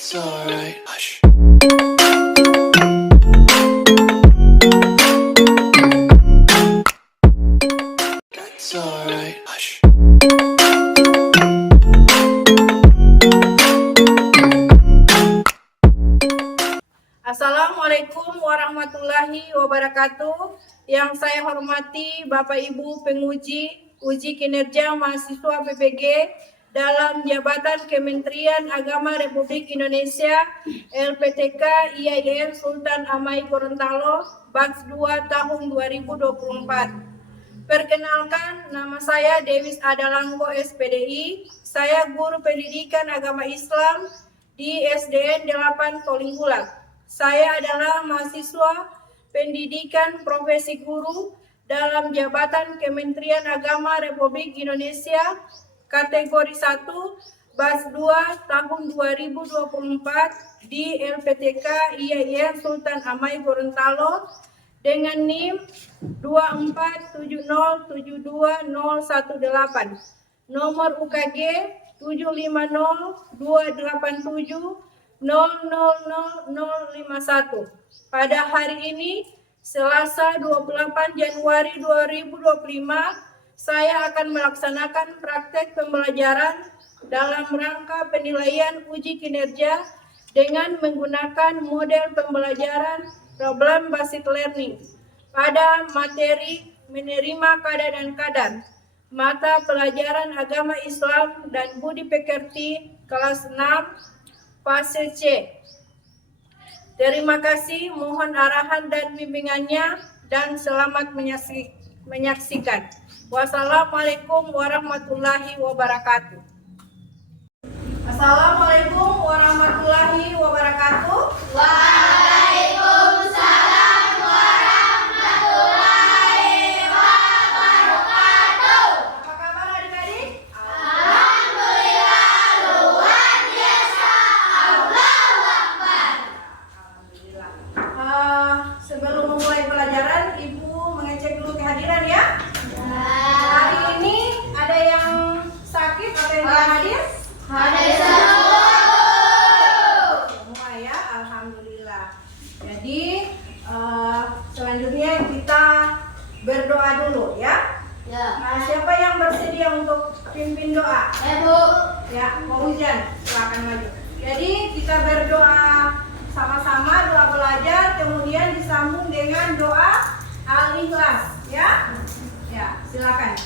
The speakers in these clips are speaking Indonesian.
It's alright. Hush. It's alright. Hush. Assalamualaikum warahmatullahi wabarakatuh. Yang saya hormati Bapak Ibu penguji uji kinerja mahasiswa PPG dalam jabatan Kementerian Agama Republik Indonesia LPTK IAIN Sultan Amai Gorontalo Baks 2 tahun 2024. Perkenalkan, nama saya Dewis Adalanggo SPDI. Saya guru pendidikan agama Islam di SDN 8 Tolinggulak. Saya adalah mahasiswa pendidikan profesi guru dalam jabatan Kementerian Agama Republik Indonesia kategori 1 Baks 2 tahun 2024 di LPTK IAIN Sultan Amai Gorontalo dengan NIM 247072018, nomor UKG 750287000051. Pada hari ini, Selasa 28 Januari 2025, saya akan melaksanakan praktek pembelajaran dalam rangka penilaian uji kinerja dengan menggunakan model pembelajaran problem based learning pada materi menerima kadar dan kadar, mata pelajaran agama Islam dan budi pekerti kelas 6 fase C. Terima kasih, mohon arahan dan bimbingannya dan selamat menyaksikan. Wassalamualaikum warahmatullahi wabarakatuh. Assalamualaikum warahmatullahi wabarakatuh. Waalaikumsalam warahmatullahi wabarakatuh. Apa kabar adik-adik? Alhamdulillah luar biasa. Allahu Akbar. Alhamdulillah. Sebelum memulai pelajaran, Ibu mengecek dulu kehadiran ya. Hari ini ada yang sakit atau yang tidak hadir? Ada satu. Semua ya, alhamdulillah. Jadi selanjutnya kita berdoa dulu ya. Ya. Siapa yang bersedia untuk pimpin doa? Bu. Ya, mau hujan, silakan maju. Jadi kita berdoa sama-sama, doa belajar, kemudian disambung dengan doa al-ikhlas ya. Ya, silakan.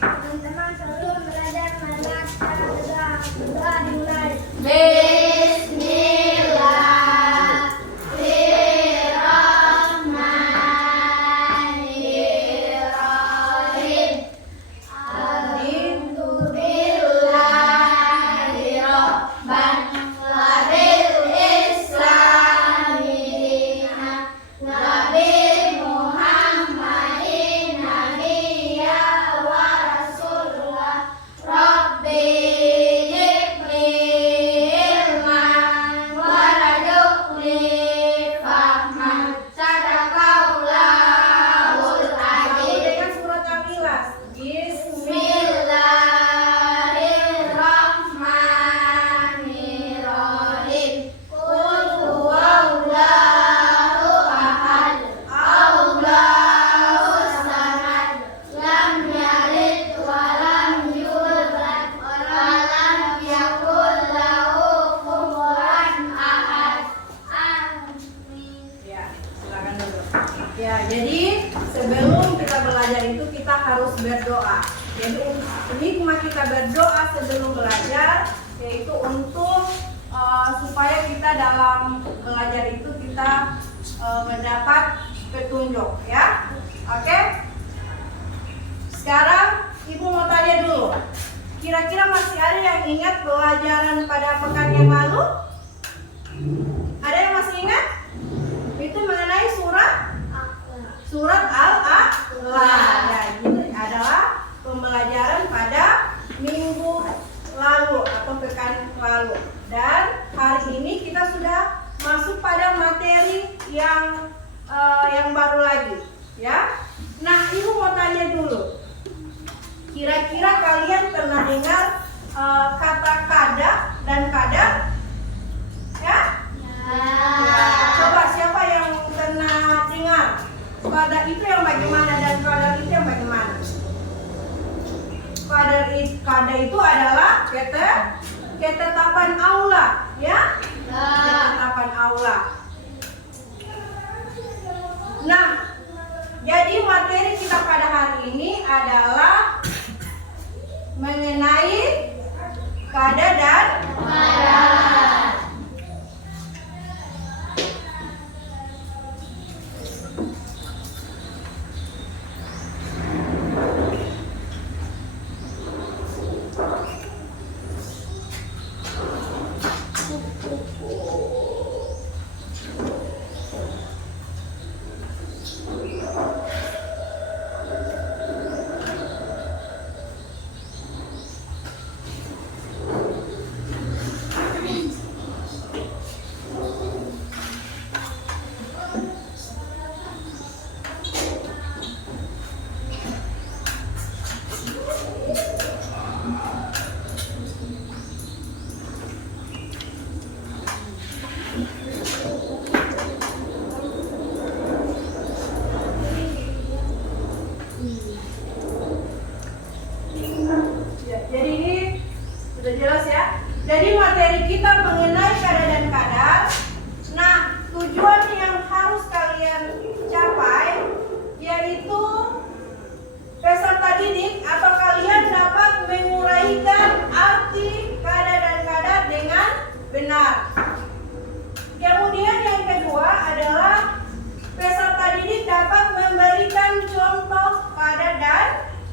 Teman-teman sebelum belajar marilah kita berdoa dimulai. Bismillahirrahmanirrahim. Alhamdulillahirobban wabil islami dinan Nabi Muhammadin nabiyya wa rasulullah Rabbi jibli ilman warzuqni fahman sadaqallahul adzim. Dengan surat al-ikhlas. Bismillahirrahmanirrahim. Qul huwallahu ahad, Allahus samad, lam yalid wa lam yulad wa lam yakul lahu kufuwan ahad. Amin. Ya, silakan dulu. Ya, jadi sebelum kita belajar itu kita harus berdoa. Jadi hikmah kita berdoa sebelum belajar yaitu untuk supaya kita dalam belajar itu kita mendapat petunjuk ya. Oke? Sekarang Ibu mau tanya dulu. Kira-kira masih ada yang ingat pelajaran pada pekan yang lalu? Ada yang masih ingat? Itu mengenai surat Al-A'la. Ya, itu adalah pembelajaran pada minggu lalu atau pekan lalu. Dan hari ini kita sudah masuk pada materi yang baru lagi, ya. Nah, Ibu mau tanya dulu. Kira-kira kalian pernah dengar kata kada dan kadar? adalah mengenai kada dan Kadar. Ya, jadi ini sudah jelas ya. Jadi materi kita mengenai kada dan kadar. Nah, tujuan yang harus kalian capai yaitu peserta didik atau kalian dapat menguraikan arti kada dan kadar dengan benar. Kemudian yang kedua adalah peserta didik dapat memberikan contoh kada dan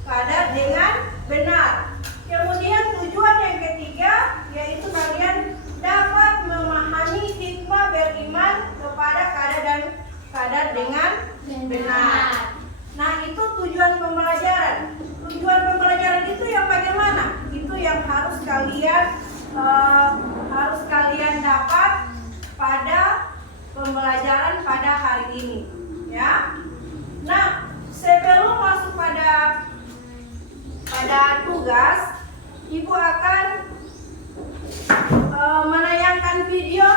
kadar dengan benar. Kemudian tujuan yang ketiga yaitu kalian dapat memahami hikmah beriman kepada kada dan kadar dengan benar. Nah, itu tujuan pembelajaran. Tujuan pembelajaran itu yang bagaimana? Itu yang harus kalian dapat pada pembelajaran pada hari ini, ya. Nah, sebelum masuk pada tugas, Ibu akan menayangkan video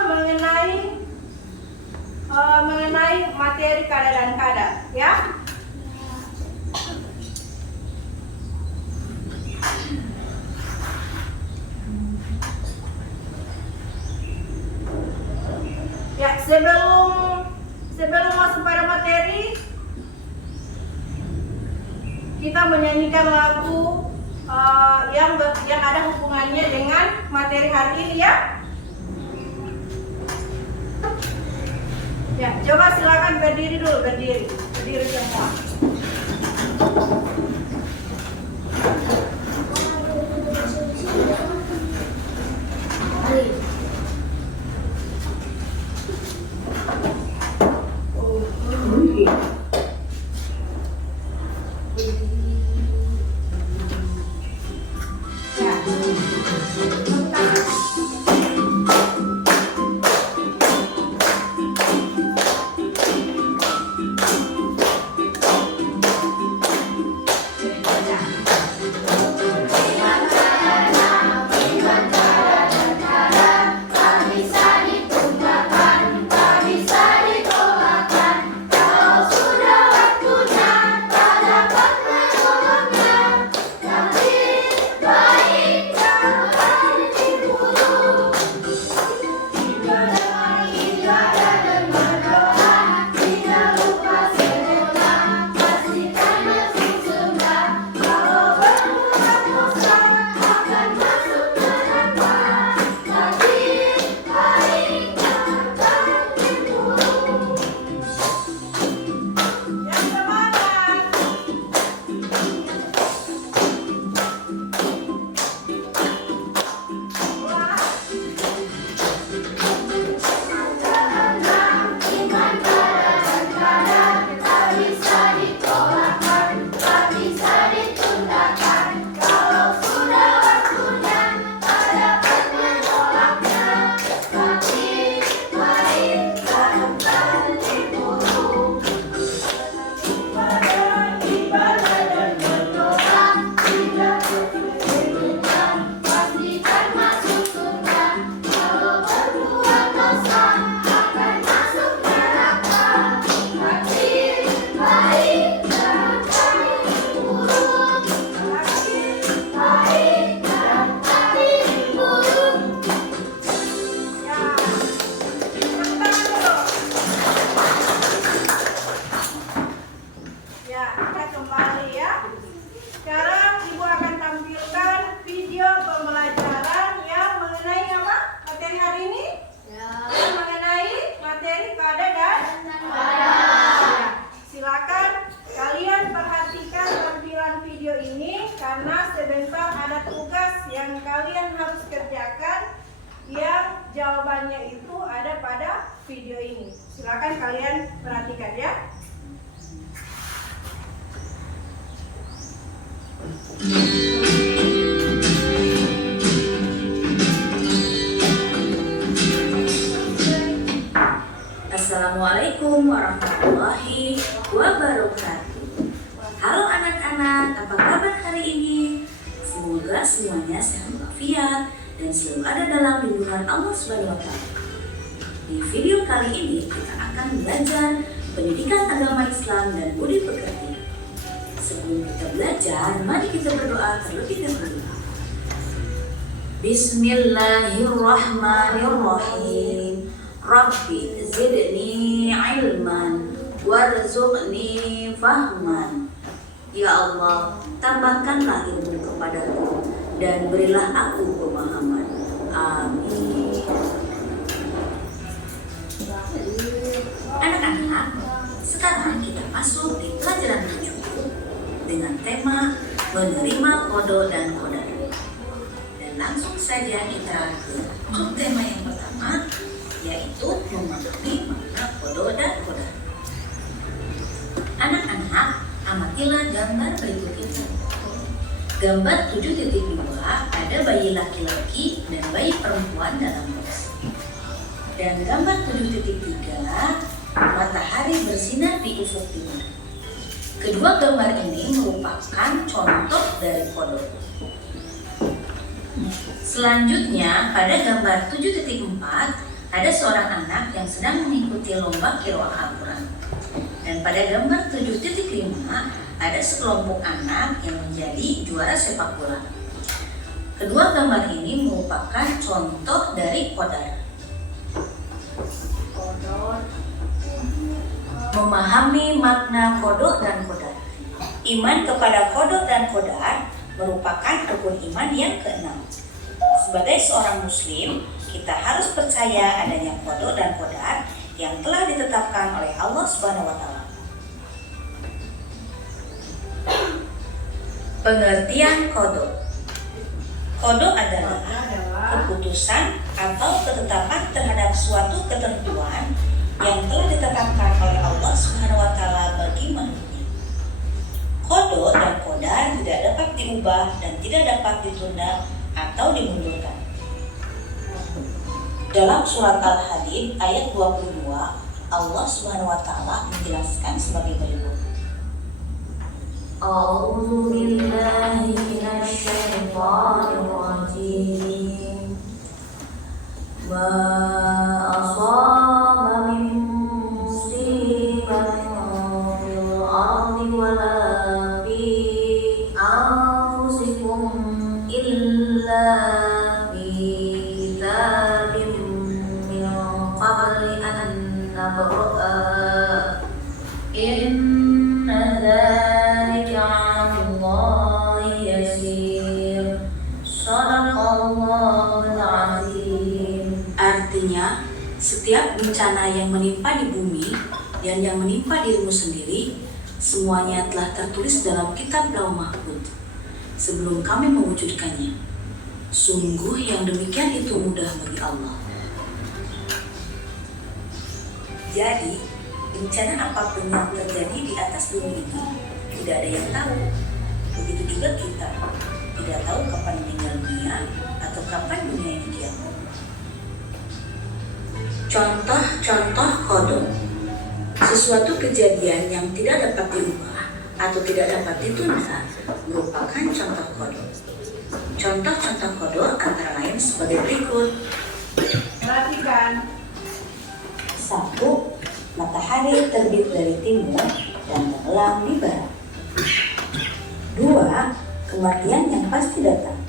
mengenai materi kada dan kadar, ya. Ya, sebelum masuk pada materi, kita menyanyikan lagu yang ada hubungannya dengan materi hari ini, ya. Ya, coba silakan berdiri dulu, berdiri semua. Mengenai materi pada dan pada. Silakan kalian perhatikan tampilan video ini karena sebentar ada tugas yang kalian harus kerjakan yang jawabannya itu ada pada video ini. Silakan kalian perhatikan ya. Assalamualaikum warahmatullahi wabarakatuh. Halo anak-anak, apa kabar hari ini? Semoga semuanya sehat walafiat dan selalu ada dalam lindungan Allah SWT. Di video kali ini kita akan belajar pendidikan agama Islam dan budi pekerti. Sebelum kita belajar, mari kita berdoa terlebih dahulu. Bismillahirrahmanirrahim. Rabbi zidni ilman warzuqni fahman. Ya Allah, tambahkanlah ilmu kepadaku dan berilah aku pemahaman. Amin. Anak-anak, sekarang kita masuk di pelajaran 7 dengan tema menerima kodo dan kodar. Dan langsung saja kita ke tema yang pertama, yaitu memahami makna kodo dan kodar. Anak-anak, amatilah gambar berikut itu. Gambar 7.2 ada bayi laki-laki dan bayi perempuan dalam box. Dan gambar 7.3 matahari bersinar di ufuk timur. Kedua gambar ini merupakan contoh dari kodo. Selanjutnya pada gambar 7.4 ada seorang anak yang sedang mengikuti lomba qiraah Al-Quran. Dan pada gambar 7.5 ada sekelompok anak yang menjadi juara sepak bola. Kedua gambar ini merupakan contoh dari kodar. Memahami makna kodo dan kodar. Iman kepada kodo dan kodar merupakan rukun iman yang keenam. Sebagai seorang muslim, kita harus percaya adanya kodo dan kodar yang telah ditetapkan oleh Allah SWT. Pengertian kodo. Kodo adalah keputusan atau ketetapan terhadap suatu ketentuan yang telah ditetapkan oleh Allah SWT bagi makhluknya. Kodo dan kodar tidak dapat diubah dan tidak dapat ditunda atau dimundurkan. Dalam surat Al-Hadid ayat 22, Allah SWT menjelaskan sebagai berikut. A'udzu billahi minasyaitonir rajim. Ma asaba min musibatin fil ardi wala fi anfusikum illa fi kitabim min qabli an nabra'aha. Inna dzalika 'alallahi yasir. Shadaqallahul 'azim. Artinya, setiap bencana yang menimpa di bumi dan yang menimpa dirimu sendiri, semuanya telah tertulis dalam kitab Lauh Mahfuz sebelum kami mewujudkannya. Sungguh yang demikian itu mudah bagi Allah. Jadi, bencana apapun yang terjadi di atas bumi ini tidak ada yang tahu. Begitu juga kita tidak tahu kapan meninggal dunia atau kapan dunia ini kiamat. Contoh-contoh kodo. Sesuatu kejadian yang tidak dapat diubah atau tidak dapat ditunda merupakan contoh kodo. Contoh-contoh kodo antara lain sebagai berikut. Perhatikan. 1. Matahari terbit dari timur dan tenggelam di barat. 2. Kematian yang pasti datang.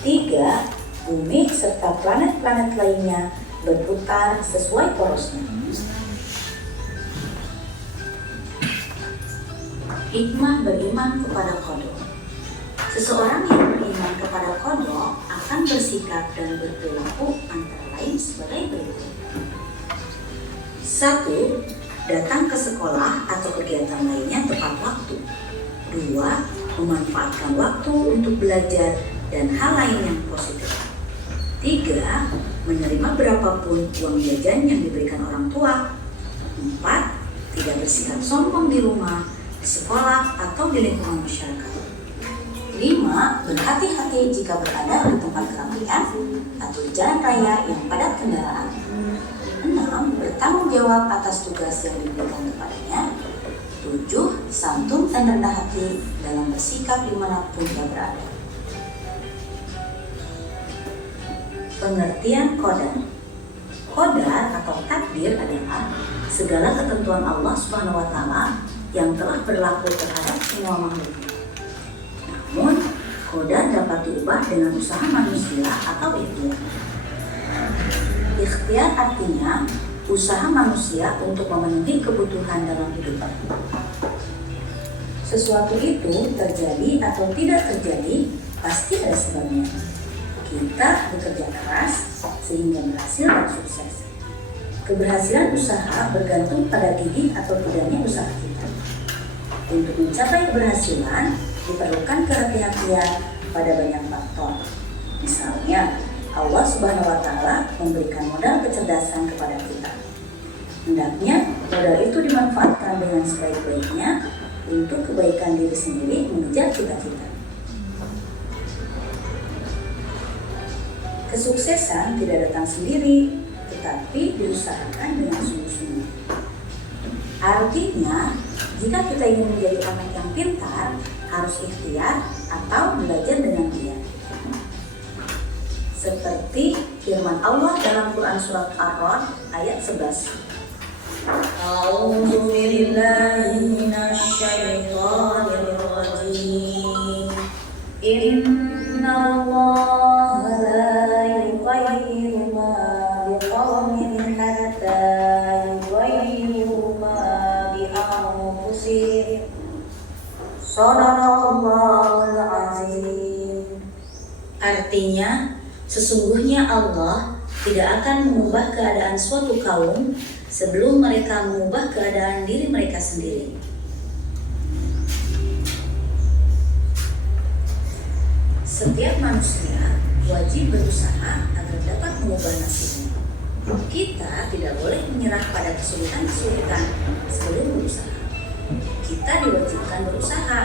3. Bumi serta planet-planet lainnya berputar sesuai porosnya. Hikmah beriman kepada kodo. Seseorang yang beriman kepada kodo akan bersikap dan berperilaku antara lain sebagai berikut. 1. Datang ke sekolah atau kegiatan lainnya tepat waktu. 2. Memanfaatkan waktu untuk belajar dan hal lain yang positif. 3. Menerima berapapun uang jajan yang diberikan orang tua. 4. Tidak bersikap sombong di rumah, di sekolah, atau di lingkungan masyarakat. 5. Berhati-hati jika berada di tempat keramaian atau di jalan raya yang padat kendaraan. 6. Bertanggung jawab atas tugas yang diberikan kepadanya. 7. Santun dan rendah hati dalam bersikap dimanapun ia berada. Pengertian qadar. Qadar atau takdir adalah segala ketentuan Allah Subhanahu wa Ta'ala yang telah berlaku terhadap semua makhluknya. Namun, qadar dapat diubah dengan usaha manusia atau ikhtiar. Ikhtiar artinya usaha manusia untuk memenuhi kebutuhan dalam hidup. Sesuatu itu terjadi atau tidak terjadi pasti ada sebabnya. Kita bekerja keras sehingga berhasil dan sukses. Keberhasilan usaha bergantung pada gigih atau tidaknya usaha kita. Untuk mencapai keberhasilan diperlukan kehati-hatian pada banyak faktor. Misalnya, Allah Subhanahu wa Ta'ala memberikan modal kecerdasan kepada kita. Hendaknya modal itu dimanfaatkan dengan sebaik-baiknya untuk kebaikan diri sendiri mengejar cita-cita. Kesuksesan tidak datang sendiri, tetapi diusahakan dengan sungguh-sungguh. Artinya, jika kita ingin menjadi anak yang pintar, harus ikhtiar atau belajar dengan giat. Seperti firman Allah dalam Quran Surat Ar-Ra'd ayat 11. A'udzu billahi minasy syaithanir rajim. Innallaha la yughayyiru ma biqaumin hatta yughayyiru ma bi anfusihim. Shadaqallahul azim. Artinya, sesungguhnya Allah tidak akan mengubah keadaan suatu kaum sebelum mereka mengubah keadaan diri mereka sendiri. Setiap manusia wajib berusaha agar dapat mengubah nasibnya. Kita tidak boleh menyerah pada kesulitan-kesulitan sebelum berusaha. Kita diwajibkan berusaha.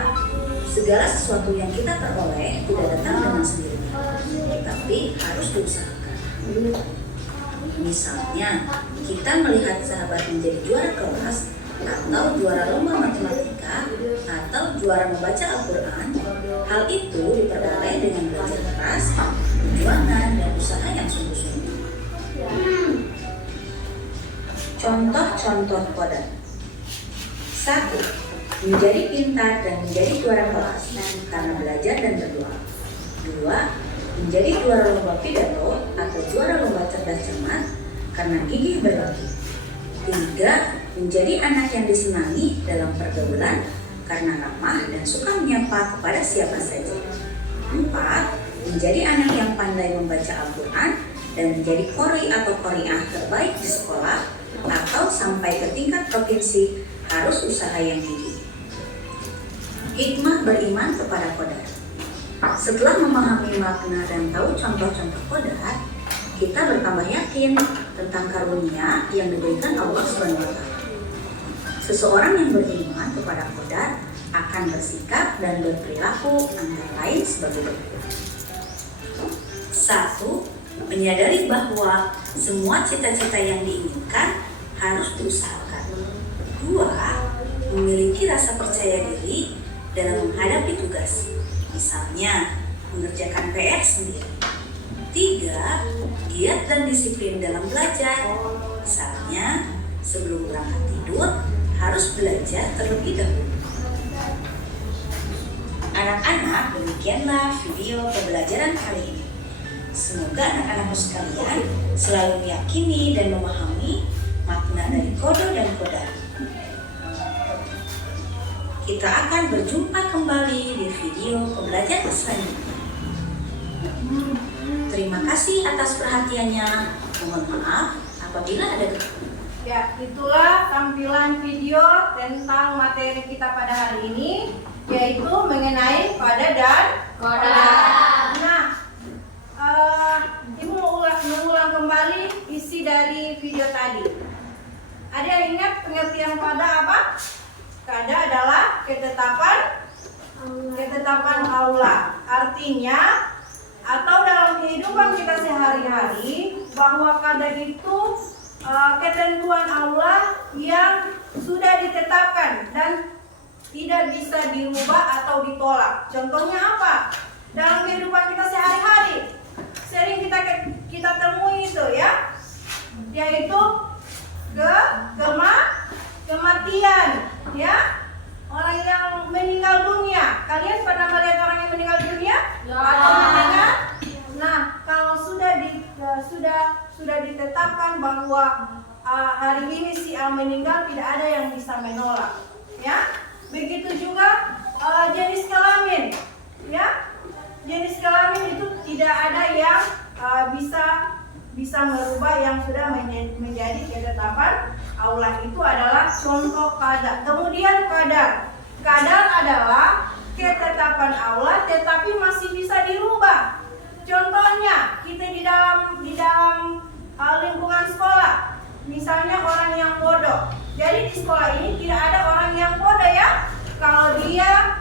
Segala sesuatu yang kita peroleh tidak datang dengan sendirinya, tetapi harus diusahakan. Misalnya, kita melihat sahabat menjadi juara kelas, atau juara lomba matematika, atau juara membaca Al-Quran. Hal itu diperoleh dengan belajar keras, perjuangan, dan usaha yang sungguh-sungguh. Contoh-contoh qadar. 1. Menjadi pintar dan menjadi juara kelas karena belajar dan berdoa. 2. Menjadi juara lomba pidato atau juara lomba cerdas cermat karena gigih berbagi. 3. Menjadi anak yang disenangi dalam pergaulan karena ramah dan suka menyapa kepada siapa saja. 4. Menjadi anak yang pandai membaca Al-Quran dan menjadi qori atau qori'ah terbaik di sekolah atau sampai ke tingkat provinsi harus usaha yang gigih. Hikmah beriman kepada qadar. Setelah memahami makna dan tahu contoh-contoh qadar, kita bertambah yakin tentang karunia yang diberikan Allah SWT. Seseorang yang beriman kepada qadar akan bersikap dan berperilaku antara lain sebagai berikut. 1. Menyadari bahwa semua cita-cita yang diinginkan harus diusahakan. 2. Memiliki rasa percaya diri dalam menghadapi tugas, misalnya mengerjakan PR sendiri. 3. Giat dan disiplin dalam belajar, misalnya sebelum berangkat tidur harus belajar terlebih dahulu. Anak-anak, demikianlah video pembelajaran kali ini. Semoga anak-anakku sekalian selalu meyakini dan memahami makna dari qada dan qadar. Kita akan berjumpa kembali di video pembelajaran selanjutnya. Terima kasih atas perhatiannya. Mohon maaf apabila ada Ya, itulah tampilan video tentang materi kita pada hari ini, yaitu mengenai pada dan kodam. Nah, Ibu mengulang kembali isi dari video tadi. Ada yang ingat pengertian pada apa? Kada adalah ketetapan Allah. Artinya, atau dalam kehidupan kita sehari-hari, bahwa kada itu ketentuan Allah yang sudah ditetapkan dan tidak bisa dirubah atau ditolak. Contohnya apa? Dalam kehidupan kita sehari-hari sering kita temui itu ya, yaitu kematian ya, orang yang meninggal dunia. Kalian pernah melihat orang yang meninggal dunia? Atau mendengar? Nah, kalau sudah ditetapkan bahwa hari ini si A meninggal, tidak ada yang bisa menolak ya. Begitu juga jenis kelamin ya. Jenis kelamin itu tidak ada yang bisa merubah yang sudah menjadi ketetapan Allah. Itu adalah contoh qadar. Kemudian qadar. Qadar adalah ketetapan Allah tetapi masih bisa dirubah. Contohnya, kita di dalam lingkungan sekolah, misalnya orang yang bodoh. Jadi di sekolah ini tidak ada orang yang bodoh ya. Kalau dia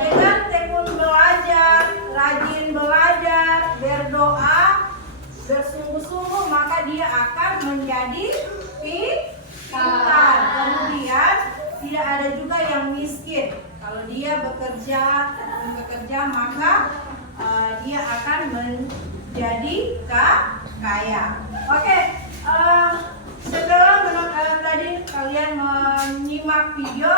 dengan tekun belajar, rajin belajar, berdoa, bersungguh-sungguh, maka dia akan menjadi pintar. Kemudian tidak ada juga yang miskin. Kalau dia bekerja, maka dia akan menjadi kaya. Oke, setelah tadi kalian menyimak video,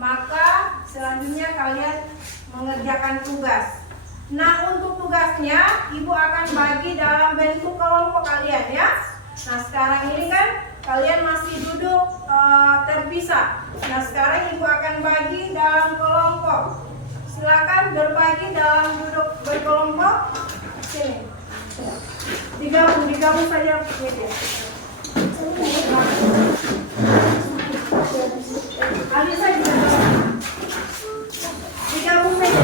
maka selanjutnya kalian mengerjakan tugas. Nah, untuk tugasnya Ibu akan bagi dalam bentuk kelompok kalian ya. Nah, sekarang ini kan kalian masih duduk terpisah. Nah, sekarang Ibu akan bagi dalam kelompok. Silakan berbagi dalam duduk berkelompok. Sini. Digabung saja gitu. Alisa juga. Digabung saja.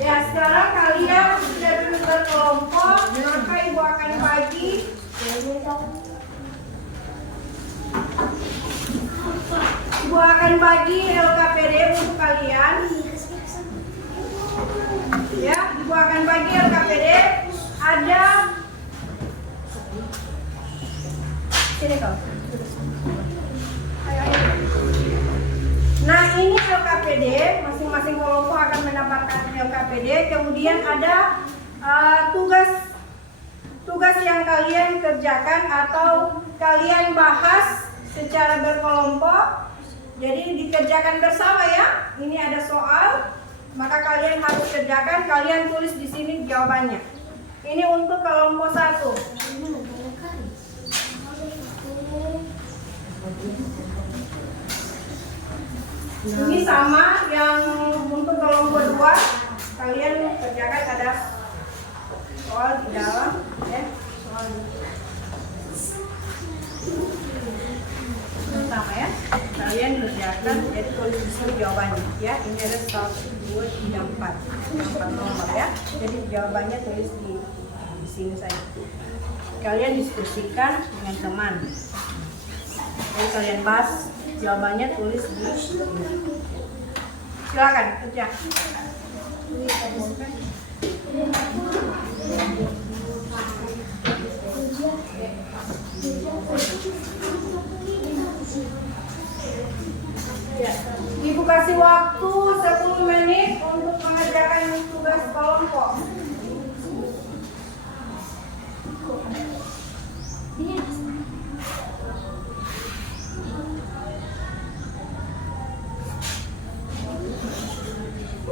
Ya, sekarang kalian sudah duduk berkelompok, maka Ibu akan bagi LKPD untuk kalian. Ya, Ibu akan bagi LKPD. Ada sini kau. Nah, ini LKPD, masing-masing kelompok akan mendapatkan LKPD. Kemudian ada tugas yang kalian kerjakan atau kalian bahas secara berkelompok. Jadi dikerjakan bersama ya. Ini ada soal, maka kalian harus kerjakan. Kalian tulis di sini jawabannya. Ini untuk kelompok 1. Ini sama yang untuk kelompok 2. Kalian kerjakan, ada soal di dalam ya. Soal sama ya. Kalian kerjakan, jadi tulis di sini jawabannya ya. Ini ada 1, 2, 3, 4. 4 nomor ya. Jadi jawabannya tulis di sini saja. Kalian diskusikan dengan teman. Jadi kalian bahas jawabannya, tulis di silakan kerja. Ya. Ibu kasih waktu 10 menit untuk mengerjakan tugas kelompok.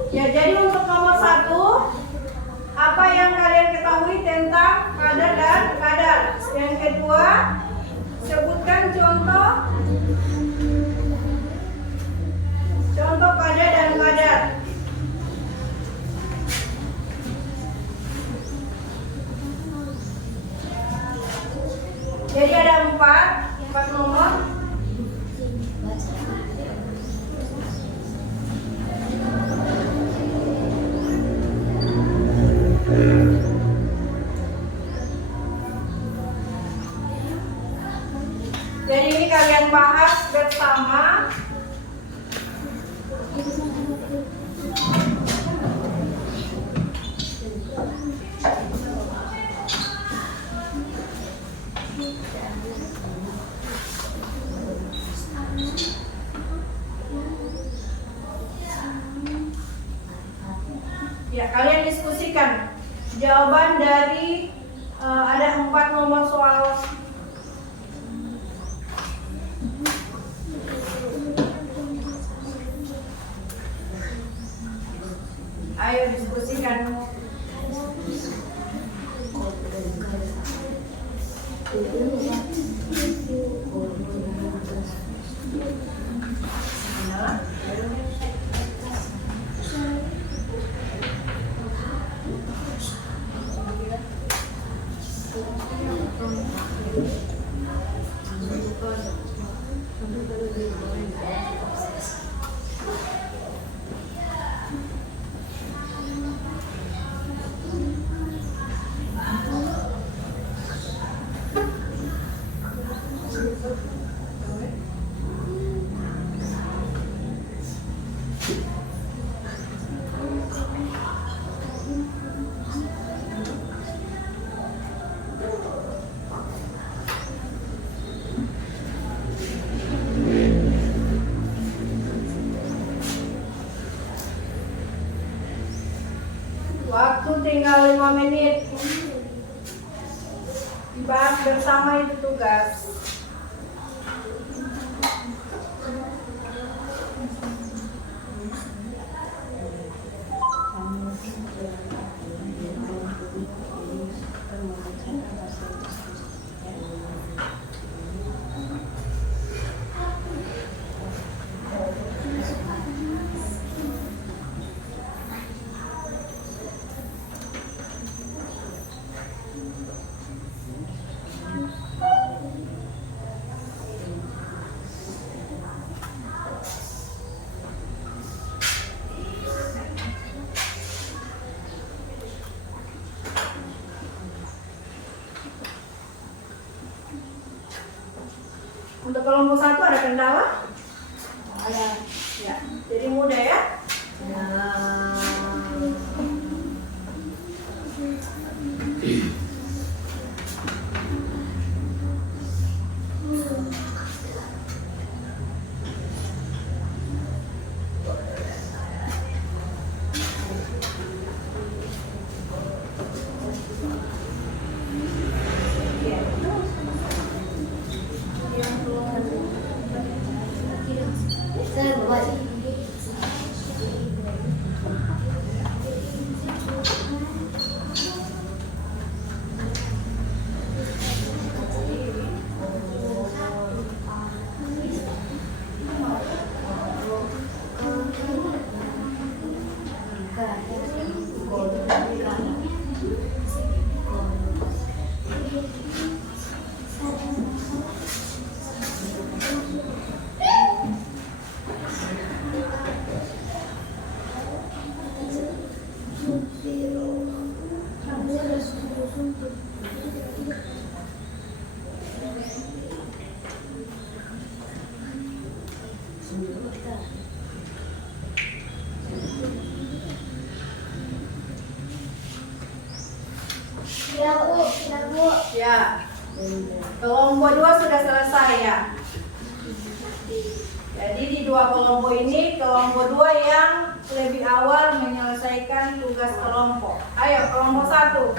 Ya, jadi untuk nomor 1, apa yang kalian ketahui tentang kadar dan kadar? Yang kedua, sebutkan contoh kadar dan kadar. Jadi ada 4 nomor. Jadi ini kalian bahas bersama. Ya, kalian diskusikan jawaban dari ada 4 nomor soal. Ayo diskusikan. Waktu tinggal 5 menit. Dibahas bersama itu tugas. Untuk kelompok 1 ada kendala? Ada. Ya, jadi mudah ya? Ya. Kelompok 2 sudah selesai ya. Jadi di 2 kelompok ini, kelompok 2 yang lebih awal menyelesaikan tugas kelompok. Ayo, kelompok 1.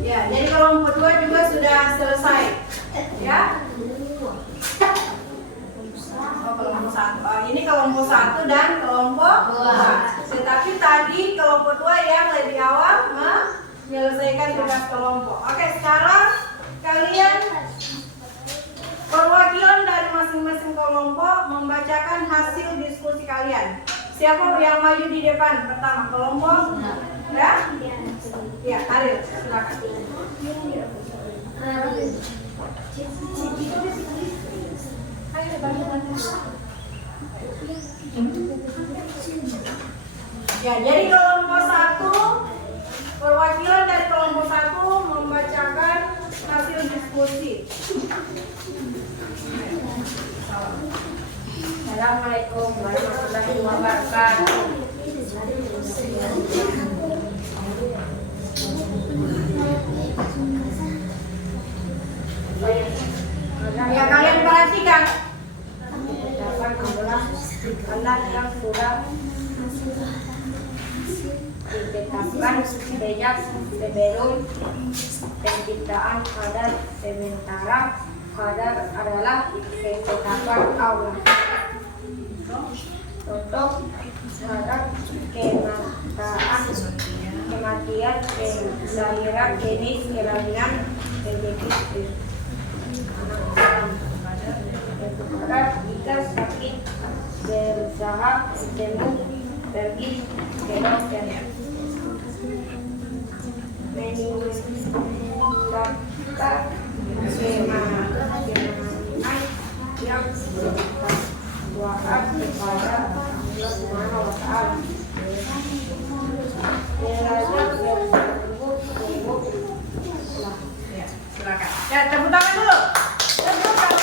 Ya, jadi kelompok 2 juga sudah selesai. Ya. Oh, kelompok 1. Oh, ini kelompok 1 dan kelompok 2. Tetapi tadi kelompok 2 yang lebih awal menyelesaikan tugas kelompok. Oke, sekarang kalian perwakilan dari masing-masing kelompok membacakan hasil diskusi kalian. Siapa yang maju di depan pertama? Kelompok? Ya? Ya, Ariel, silakan. Ya, jadi kelompok 1, perwakilan dari kelompok 1 membacakan hasil diskusi. Assalamualaikum warahmatullahi wabarakatuh. Ya, kalian perhatikan. Terdapat 16 anak yang sudah ditetapkan sejak sebelum penciptaan kadar sementara. Kadar adalah ketetapan Allah. Untuk kadar kematian, kelahiran, jenis kelahiran, penyakit, kadar jika sakit berusaha sembuh pergi ke dokter. Meningkatkan semangat yang berdoa kepada Allah Subhanahu wa Ta'ala. Belajar bersungguh-sungguh. Ya, silakan. Ya, tepuk tangan dulu. Tepuk tangan.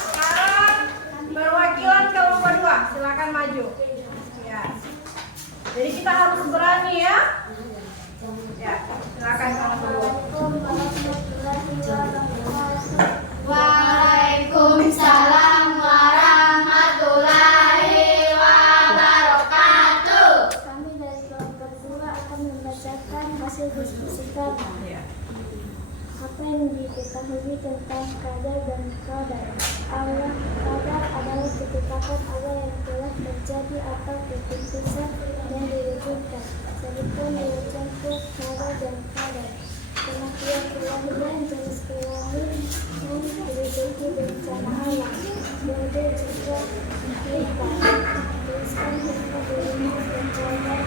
Sekarang perwakilan kelompok 2, silakan maju. Ya. Jadi kita harus berani ya. Ya, silakan kelompok 2. Waalaikumsalam warahmatullahi wabarakatuh. Kami dari kelompok 2 akan membacakan hasil diskusi kami. Apa yang diketahui tentang kadar dan qadar? Qadar adalah ketetapan Allah yang telah terjadi atau keputusan yang diwujudkan. Serupa mencakup qadar dan qadar. Kematian kelahiran, jenis kelahiran diwujudi bencana alam. Kemudian juga kita tuliskan hikmah dirinya dan qadar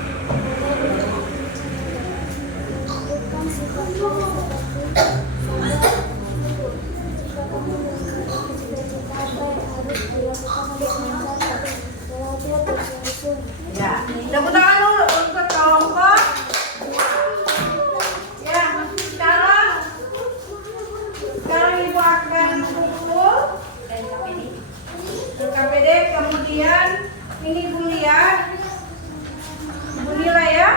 bukan sifatnya seperti sabar. Jika kamu memiliki cita-cita apa yang harus dilakukan oleh masyarakat, belajar bersungguh-sungguh. Ya, tepuk tangan dulu untuk kelompok. Ya, sekarang Ibu akan pukul KPD, kemudian ini Bu lihat, Bu nilai ya.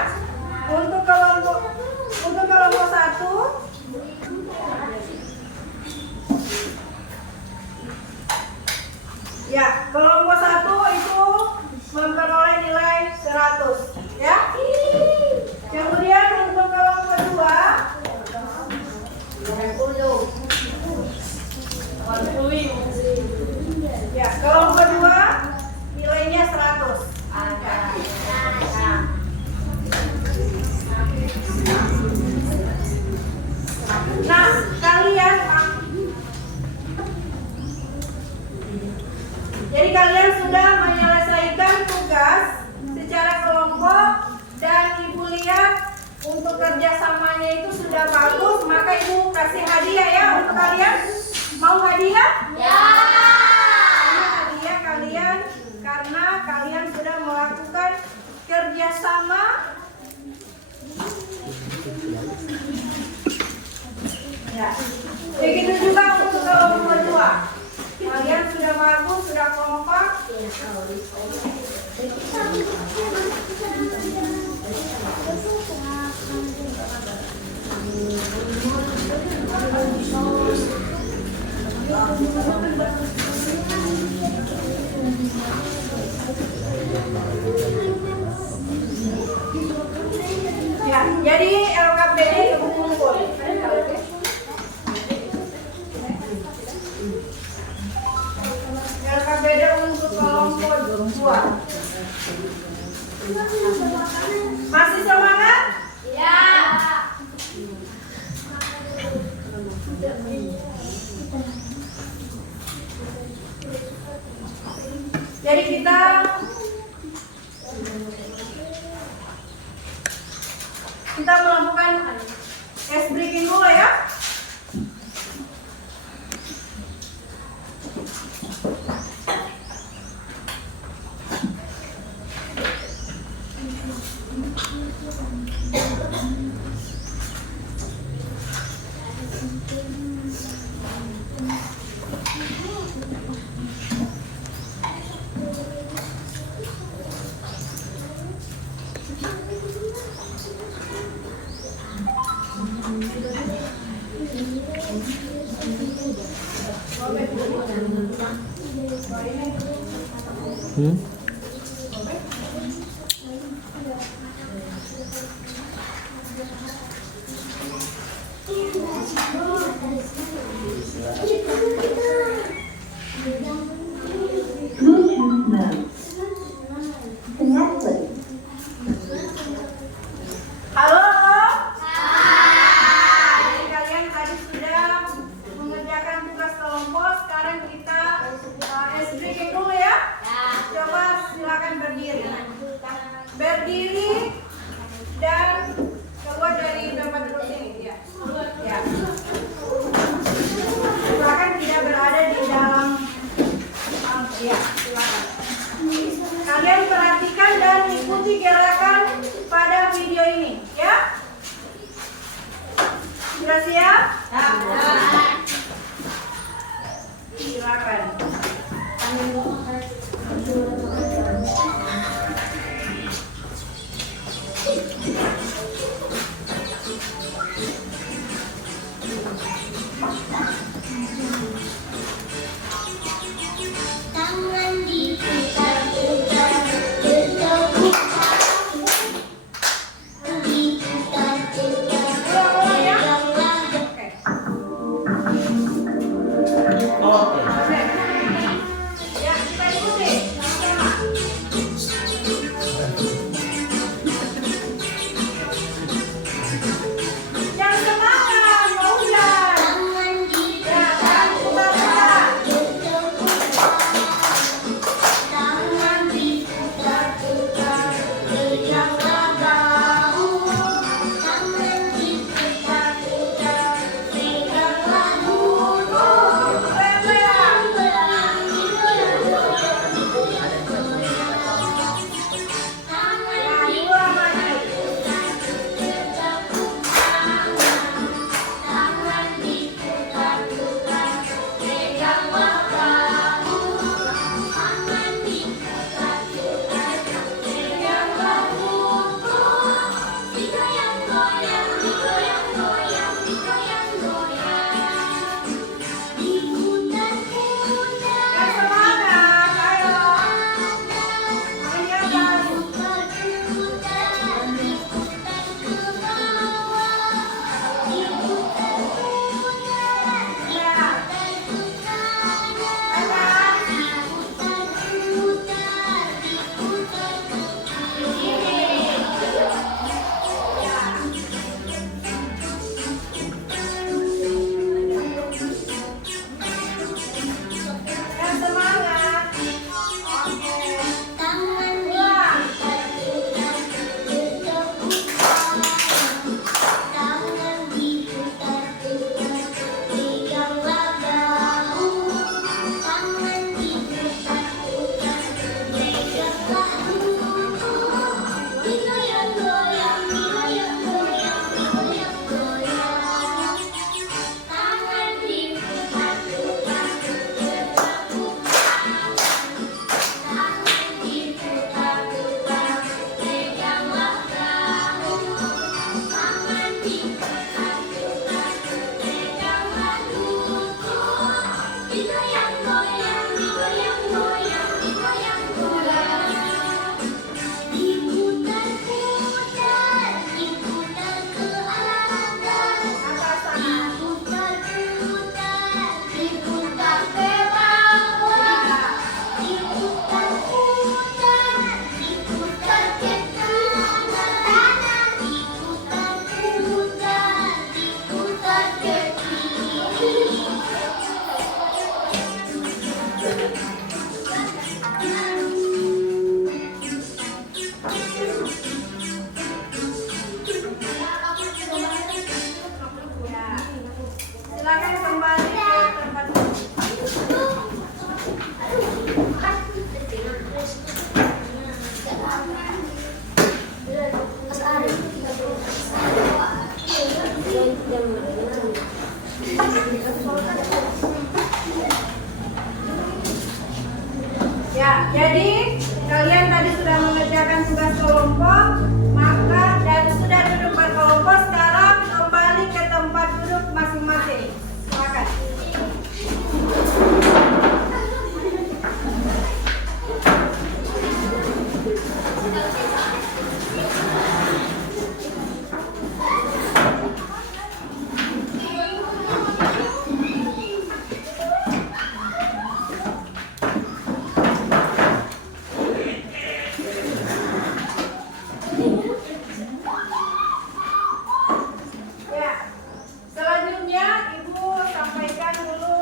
Untuk kelompok 1. Ya, kelompok 1 itu memperoleh nilai 100 ya. Kemudian untuk kelompok 2 ya, kelompok 2 nilainya 100. Nah, kalian jadi kalian sudah menyelesaikan tugas secara kelompok dan Ibu lihat untuk kerjasamanya itu sudah bagus, maka Ibu kasih hadiah ya untuk kalian. Mau hadiah? Ya. Ini hadiah kalian Ya. Begitu juga untuk kelompok 2. Kalian sudah bagus, sudah kompak. Ya, jadi LKPD kumpul. LKPD untuk kelompok 2. Masih semangat? Ya. Jadi kita melakukan ice breaking dulu ya. Halo. Jadi kalian tadi sudah mengerjakan tugas kelompok. Sekarang kita ice breaking dulu ya. Coba silakan berdiri. Berdiri dan keluar dari tempat duduk ini. Ya. Ya. Silakan tidak berada di dalam Jadi kalian tadi sudah mengerjakan tugas kelompok, maka dan sudah duduk berkelompok, sekarang kembali ke tempat duduk masing-masing. Silakan. Ya, selanjutnya Ibu sampaikan dulu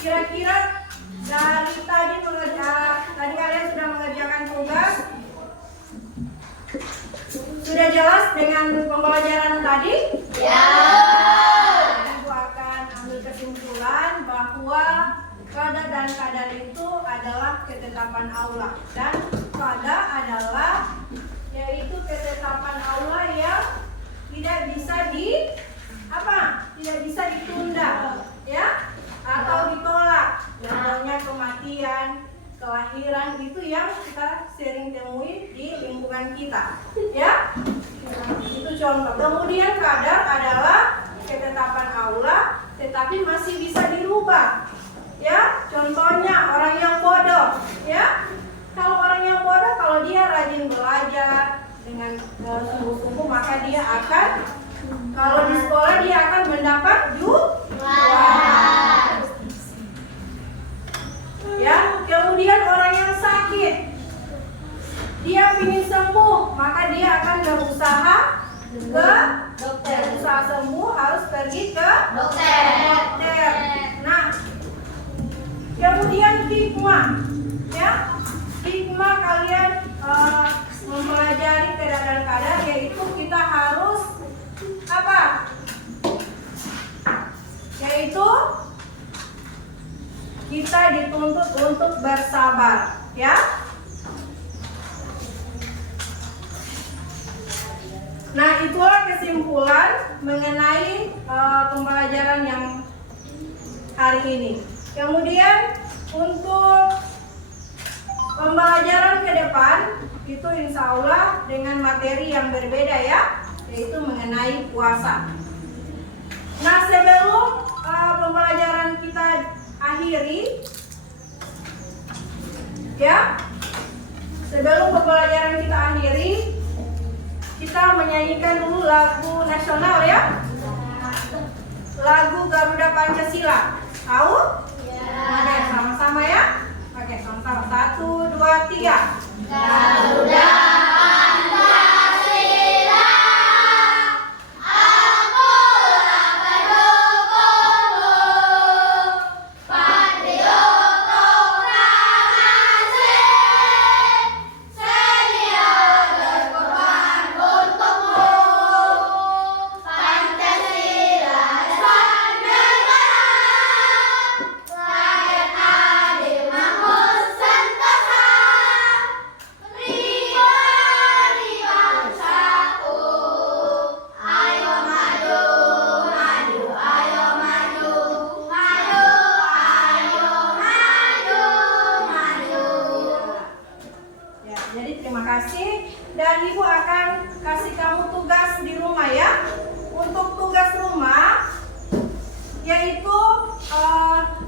kira-kira dari tadi kalian sudah mengerjakan tugas. Sudah jelas dengan pembelajaran tadi? Ya. Ibu akan ambil kesimpulan bahwa qada dan qadar itu adalah ketetapan Allah, dan qada adalah yaitu ketetapan Allah yang tidak bisa tidak bisa ditunda, ya, atau ditolak. Contohnya kematian, kelahiran, itu yang kita sering temui di lingkungan kita, ya. Itu contoh. Kemudian qadar adalah ketetapan Allah, tetapi masih bisa dirubah, ya. Contohnya orang yang bodoh, ya. Kalau orang yang bodoh, kalau dia rajin belajar dengan sungguh-sungguh, maka dia akan, kalau di sekolah dia akan mendapat juara. Ya, kemudian orang yang sakit, dia ingin sembuh, maka dia akan berusaha ke dokter. Berusaha sembuh harus pergi ke dokter. Nah, kemudian hikmah, ya. Hikmah kalian mempelajari keadaan qadar, yaitu kita harus apa? Yaitu kita dituntut untuk bersabar, ya. Nah, itulah kesimpulan mengenai pembelajaran yang hari ini. Kemudian untuk pembelajaran ke depan itu insya Allah dengan materi yang berbeda, ya, yaitu mengenai puasa. Nah, sebelum pembelajaran kita akhiri, ya, sebelum pembelajaran kita akhiri, kita menyanyikan dulu lagu nasional, ya, lagu Garuda Pancasila. Tahu? Oke, sama-sama, ya. Oke, sama-sama. 1, 2, 3. Garuda Pancasila, akulah pendukungmu, patriot proklamasi, sedia berkorban untukmu. Pancasila dasar negara, rakyat adil makmur sentosa, pribadi bangsaku. Ayo maju, maju, ayo maju, maju, ayo maju, maju. Ya, jadi terima kasih, dan Ibu akan kasih kamu tugas di rumah, ya. Untuk tugas rumah, yaitu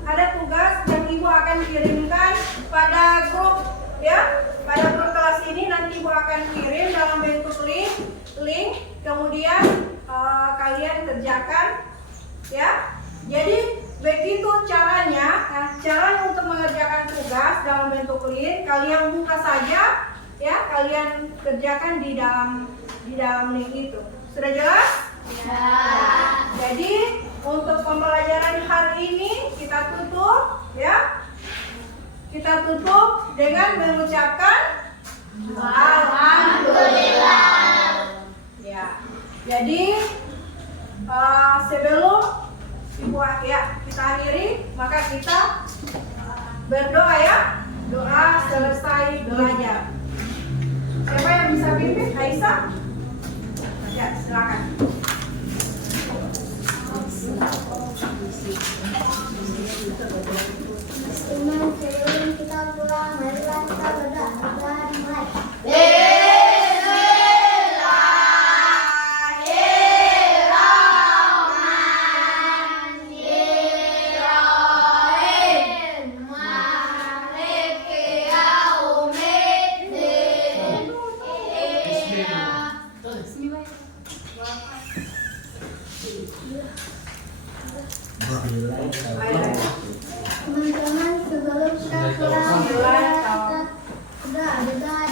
ada tugas yang Ibu akan kirimkan pada grup, ya. Pada grup kelas ini nanti Ibu akan kirim dalam bentuk link, kemudian kalian kerjakan, ya. Jadi begitu caranya. Nah, cara untuk mengerjakan tugas dalam bentuk link, kalian buka saja, ya, kalian kerjakan di dalam link itu. Sudah jelas? Ya. Jadi untuk pembelajaran hari ini kita tutup, ya. Kita tutup dengan mengucapkan alhamdulillah. Ya. Jadi sebelum Ibu, ya, kita akhiri, maka kita berdoa, ya. Doa selesai belajar. Siapa yang bisa pimpin? Aisyah? Ya, silakan. Iman sebelum kita pulang Teman-teman, sebelum kita pulang kita sudah ada mulai.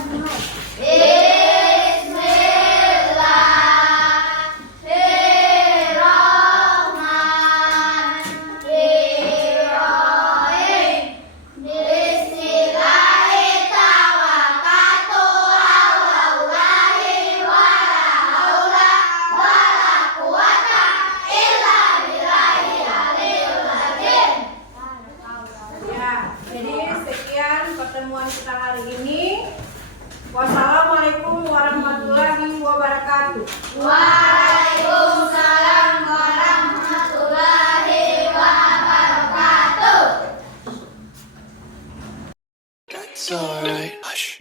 Ya, jadi sekian pertemuan kita hari ini. Wassalamualaikum warahmatullahi wabarakatuh. Waalaikumsalam warahmatullahi wabarakatuh. That's alright. Hush.